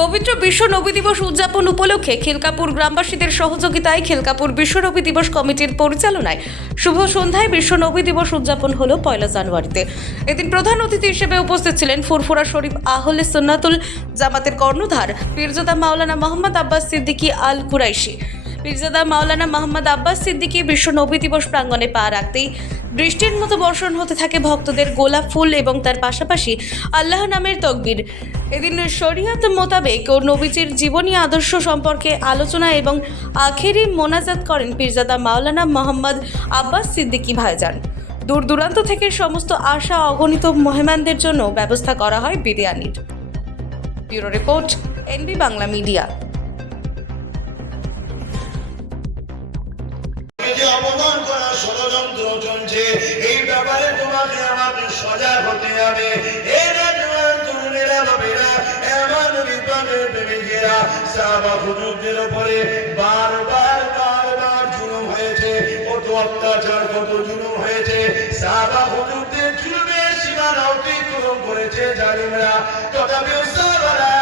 পবিত্র বিশ্ব নবী দিবস উদযাপন উপলক্ষে খিলকাপুর গ্রামবাসীদের সহযোগিতায় খিলকাপুর বিশ্ব নবী দিবস কমিটির পরিচালনায় শুভ সন্ধ্যায় বিশ্ব নবী দিবস উদযাপন হলো পয়লা জানুয়ারিতে। এদিন প্রধান অতিথি হিসেবে উপস্থিত ছিলেন ফুরফুরা শরীফ আহলে সুন্নাতুল জামাতের কর্ণধার, পীরজাদা মাওলানা মোহাম্মদ আব্বাস সিদ্দিকী আল কুরাইশি। পীরজাদা মাওলানা মোহাম্মদ আব্বাস সিদ্দিকী বিশ্ব নবী দিবস প্রাঙ্গণে পা রাখতেই বৃষ্টির মতো বর্ষণ হতে থাকে ভক্তদের গোলাপ ফুল এবং তার পাশাপাশি আল্লাহ নামের তকবির। এদিন শরিয়াত মোতাবেক ও নবীজির জীবনী আদর্শ সম্পর্কে আলোচনা এবং আখেরি মোনাজাত করেন পীরজাদা মাওলানা মোহাম্মদ আব্বাস সিদ্দিকী ভাইজান। দূর দূরান্ত থেকে সমস্ত আশা অগণিত মেহমানদের জন্য ব্যবস্থা করা হয় বিরিয়ানির। Bureau report, NB Bangla media. চলছে। এই ব্যাপারে তোমাকে আমাকে সজাগ হতে হবে। বারবার বারবার হয়েছে অত্যাচার, কত হয়েছে। করেছে জালিমরা। তথাপিও সাহাবারা